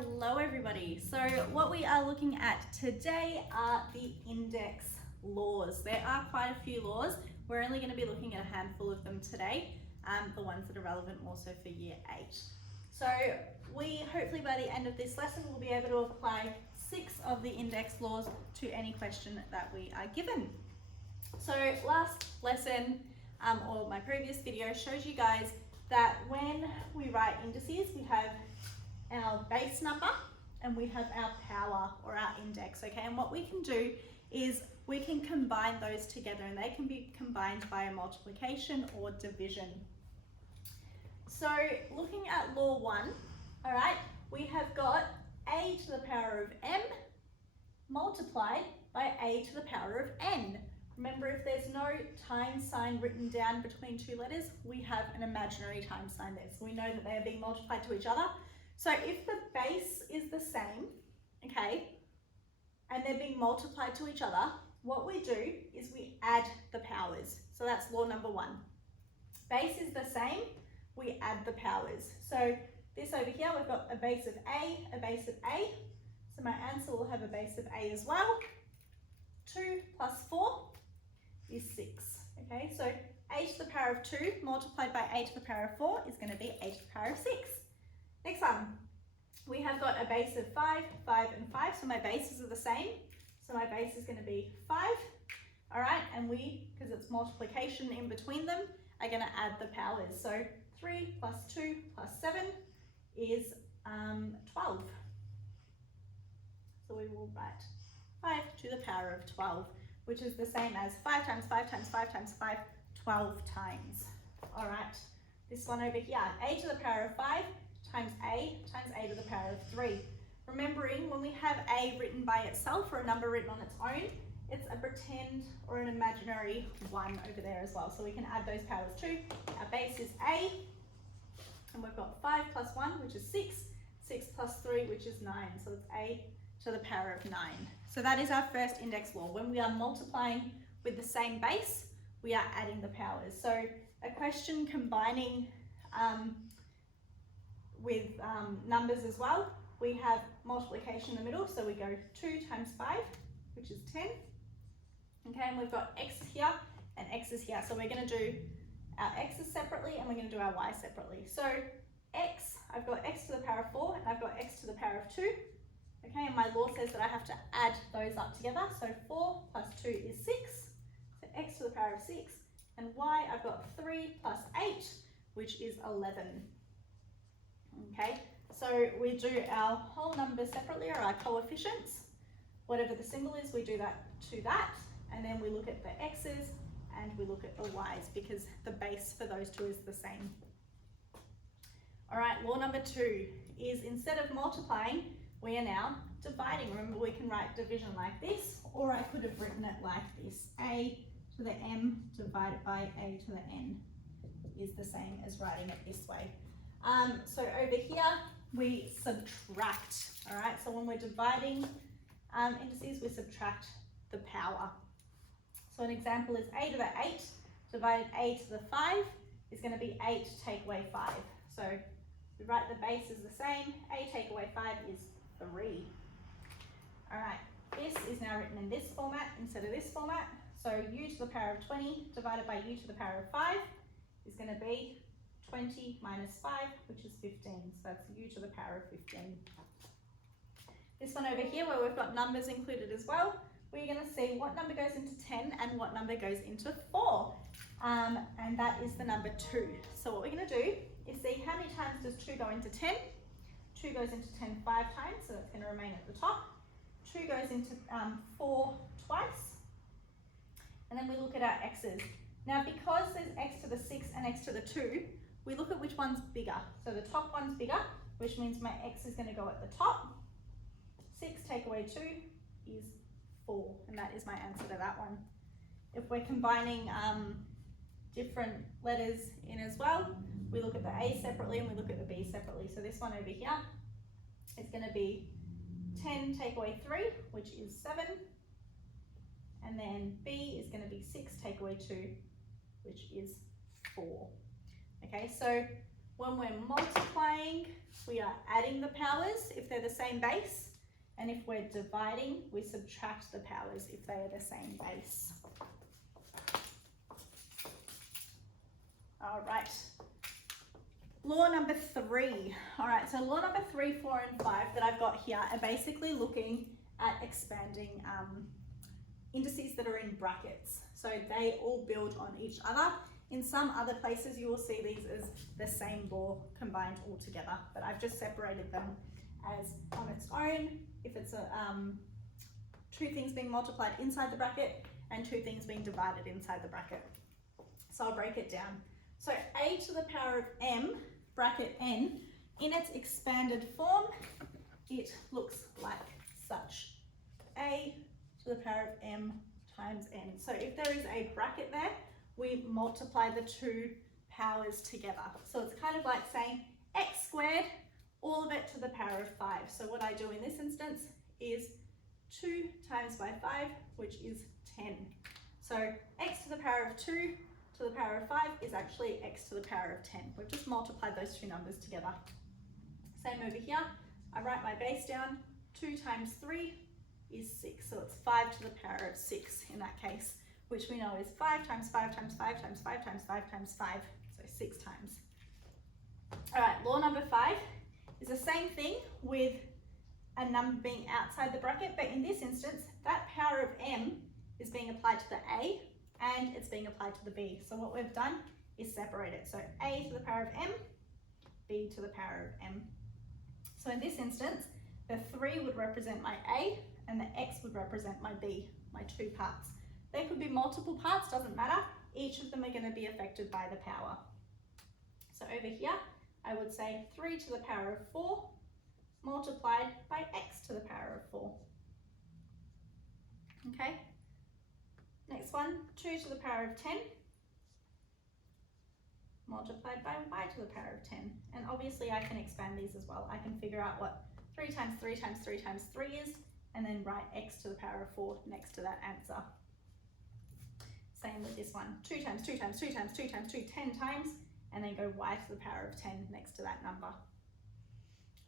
Hello everybody. So what we are looking at today are the index laws. There are quite a few laws. We're only going to be looking at a handful of them today, the ones that are relevant also for year 8. So we hopefully by the end of this lesson will be able to apply 6 of the index laws to any question that we are given. So last lesson or my previous video shows you guys that when we write indices we have our base number and we have our power or our index, okay? And what we can do is we can combine those together and they can be combined by a multiplication or division. So looking at law 1, all right, we have got a to the power of m multiplied by a to the power of n. Remember, if there's no times sign written down between two letters, we have an imaginary times sign there. So we know that they are being multiplied to each other. So if the base is the same, okay, and they're being multiplied to each other, what we do is we add the powers. So that's law number 1. Base is the same, we add the powers. So this over here, we've got a base of a base of a. So my answer will have a base of a as well. 2 plus 4 is 6. Okay, so a to the power of 2 multiplied by a to the power of 4 is going to be a to the power of 6. Next one, we have got a base of 5, 5 and 5, so my bases are the same. So my base is going to be 5, all right, and we, because it's multiplication in between them, are going to add the powers. So 3 plus 2 plus 7 is 12. So we will write 5 to the power of 12, which is the same as 5 times 5 times 5 times 5, 12 times. All right, this one over here, a to the power of 5 times a to the power of 3. Remembering when we have a written by itself or a number written on its own, it's a pretend or an imaginary 1 over there as well. So we can add those powers too. Our base is a, and we've got 5 plus 1, which is 6, 6 plus 3, which is 9. So it's a to the power of 9. So that is our first index law. When we are multiplying with the same base, we are adding the powers. So a question combining with numbers as well, we have multiplication in the middle, so we go 2 times 5, which is 10. Okay, and we've got x here and x's here, so we're going to do our x's separately and we're going to do our y separately. So x, I've got x to the power of 4 and I've got x to the power of 2. Okay, and my law says that I have to add those up together, so 4 plus 2 is 6, so x to the power of 6, and y, I've got 3 plus 8, which is 11. Okay, so we do our whole numbers separately, or our coefficients. Whatever the symbol is, we do that to that, and then we look at the x's and we look at the y's because the base for those two is the same. All right, law number 2 is instead of multiplying, we are now dividing. Remember, we can write division like this, or I could have written it like this. A to the m divided by a to the n is the same as writing it this way. So over here, we subtract, all right? So when we're dividing indices, we subtract the power. So an example is a to the 8 divided a to the 5 is going to be 8 take away 5. So we write the base is the same, a take away 5 is 3. All right, this is now written in this format instead of this format. So u to the power of 20 divided by u to the power of 5 is going to be 20 minus 5, which is 15. So that's u to the power of 15. This one over here where we've got numbers included as well, we're going to see what number goes into 10 and what number goes into 4. And that is the number 2. So what we're going to do is see how many times does 2 go into 10. 2 goes into 10 5 times, so that's going to remain at the top. 2 goes into 4 twice. And then we look at our x's. Now because there's x to the 6 and x to the 2, we look at which one's bigger. So the top one's bigger, which means my x is going to go at the top. 6 take away 2 is 4, and that is my answer to that one. If we're combining different letters in as well, we look at the A separately and we look at the B separately. So this one over here is going to be 10 take away 3, which is 7. And then B is going to be 6 take away 2, which is 4. Okay, so When we're multiplying, we are adding the powers if they're the same base. And if we're dividing, we subtract the powers if they are the same base. All right. Law number 3. All right, so law number 3, 4, and 5 that I've got here are basically looking at expanding indices that are in brackets. So they all build on each other. In some other places, you will see these as the same law combined all together, but I've just separated them as on its own. If it's two things being multiplied inside the bracket and two things being divided inside the bracket. So I'll break it down. So a to the power of m, bracket n, in its expanded form, it looks like such. A to the power of m times n. So if there is a bracket there, we multiply the two powers together. So it's kind of like saying x squared, all of it to the power of 5. So what I do in this instance is 2 times by 5, which is 10. So x to the power of 2 to the power of 5 is actually x to the power of 10. We've just multiplied those two numbers together. Same over here. I write my base down. 2 times 3 is 6. So it's 5 to the power of 6 in that case, which we know is 5 times 5 times 5 times 5 times 5 times 5. So 6 times. All right, law number 5 is the same thing with a number being outside the bracket, but in this instance, that power of m is being applied to the a and it's being applied to the b. So what we've done is separate it. So a to the power of m, b to the power of m. So in this instance, the 3 would represent my a and the x would represent my b, my two parts. There could be multiple parts, doesn't matter. Each of them are going to be affected by the power. So over here, I would say 3 to the power of 4 multiplied by x to the power of 4. Okay. Next one, 2 to the power of 10 multiplied by y to the power of 10. And obviously I can expand these as well. I can figure out what 3 times 3 times 3 times 3 is, and then write x to the power of 4 next to that answer. Same with this one, 2 times 2 times 2 times 2 times 2, 10 times, and then go y to the power of 10 next to that number.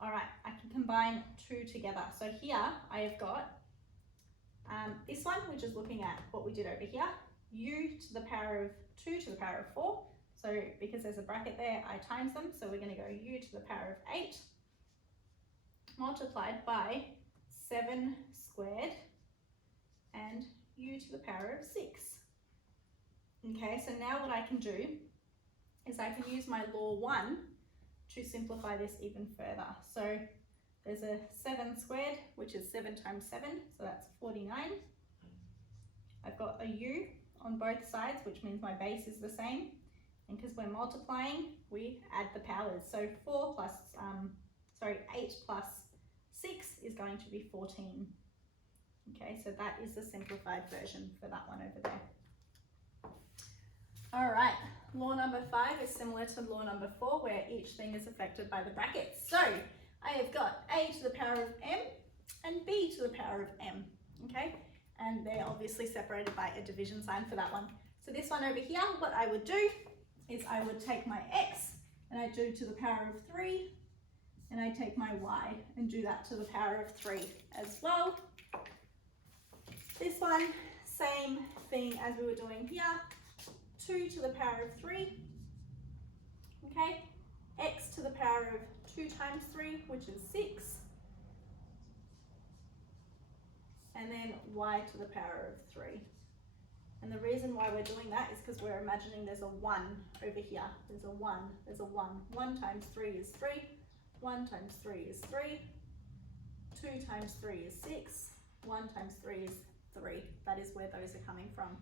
All right, I can combine two together. So here I have got this one, which is looking at what we did over here, u to the power of 2 to the power of 4. So because there's a bracket there, I times them. So we're going to go u to the power of 8 multiplied by 7 squared and u to the power of 6. Okay, so now what I can do is I can use my law 1 to simplify this even further. So there's a 7 squared, which is 7 times 7, so that's 49. I've got a u on both sides, which means my base is the same. And because we're multiplying, we add the powers. So 8 plus 6 is going to be 14. Okay, so that is the simplified version for that one over there. All right, law number 5 is similar to law number 4, where each thing is affected by the brackets. So I have got a to the power of m and b to the power of m, okay? And they're obviously separated by a division sign for that one. So this one over here, what I would do is I would take my x and I do to the power of 3, and I take my y and do that to the power of 3 as well. This one, same thing as we were doing here. 2 to the power of 3, okay, x to the power of 2 times 3, which is 6, and then y to the power of 3. And the reason why we're doing that is because we're imagining there's a 1 over here. There's a 1, there's a 1. 1 times 3 is 3, 1 times 3 is 3, 2 times 3 is 6, 1 times 3 is 3. That is where those are coming from.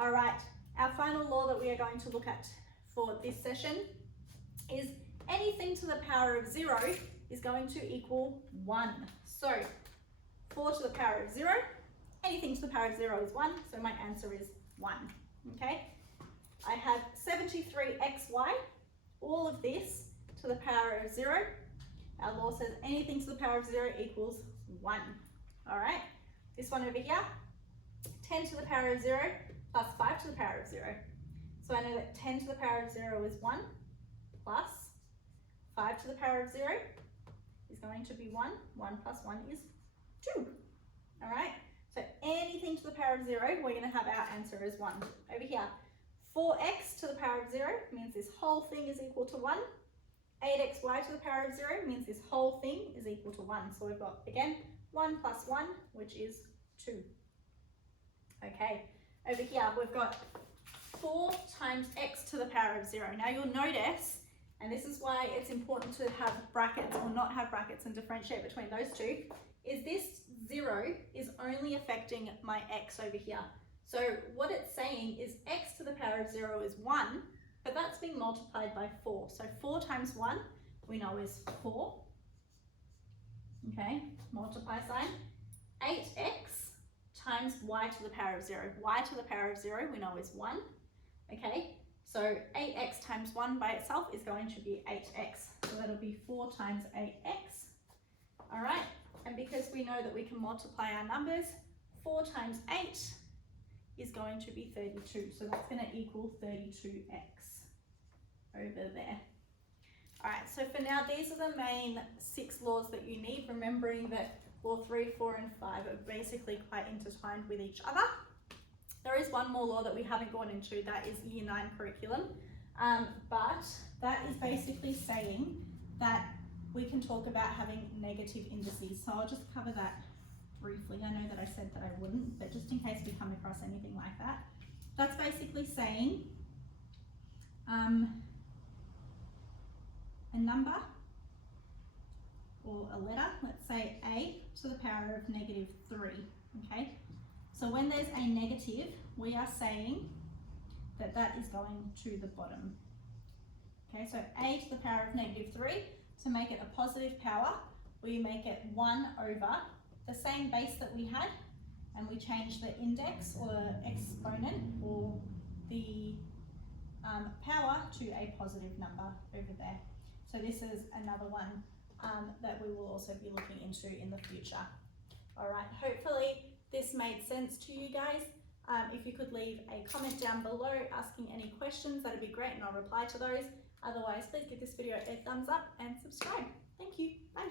All right. Our final law that we are going to look at for this session is anything to the power of 0 is going to equal 1. So 4 to the power of 0, anything to the power of 0 is 1, so my answer is 1. Okay, I have 73xy, all of this to the power of 0. Our law says anything to the power of 0 equals 1. All right, this one over here, 10 to the power of 0 plus 5 to the power of 0. So I know that 10 to the power of 0 is 1, plus 5 to the power of 0 is going to be 1. 1 plus 1 is 2. All right, so anything to the power of 0, we're going to have our answer as 1. Over here, 4x to the power of 0 means this whole thing is equal to 1. 8xy to the power of 0 means this whole thing is equal to 1. So we've got, again, 1 plus 1, which is 2. Okay, over here we've got 4 times x to the power of 0. Now you'll notice, and this is why it's important to have brackets or not have brackets and differentiate between those two, is this 0 is only affecting my x over here. So what it's saying is x to the power of 0 is 1, but that's being multiplied by 4. So 4 times 1 we know is 4. Okay, multiply sign. 8x times y to the power of 0. Y to the power of 0 we know is 1. Okay, so 8x times 1 by itself is going to be 8x. So that'll be 4 times 8x. All right, and because we know that we can multiply our numbers, 4 times 8 is going to be 32. So that's going to equal 32x over there. All right, so for now, these are the main 6 laws that you need, remembering that law 3, 4, and 5 are basically quite intertwined with each other. There is one more law that we haven't gone into, that is Year 9 curriculum, but that is basically saying that we can talk about having negative indices. So I'll just cover that briefly. I know that I said that I wouldn't, but just in case we come across anything like that. That's basically saying a number or a letter, let's say a to the power of negative 3, okay? So when there's a negative, we are saying that that is going to the bottom. Okay, so a to the power of negative 3, to make it a positive power, we make it 1 over the same base that we had, and we change the index or the exponent or the power to a positive number over there. So this is another one that we will also be looking into in the future. All right, hopefully this made sense to you guys. If you could leave a comment down below asking any questions, that'd be great, and I'll reply to those. Otherwise, please give this video a thumbs up and subscribe. Thank you. Bye.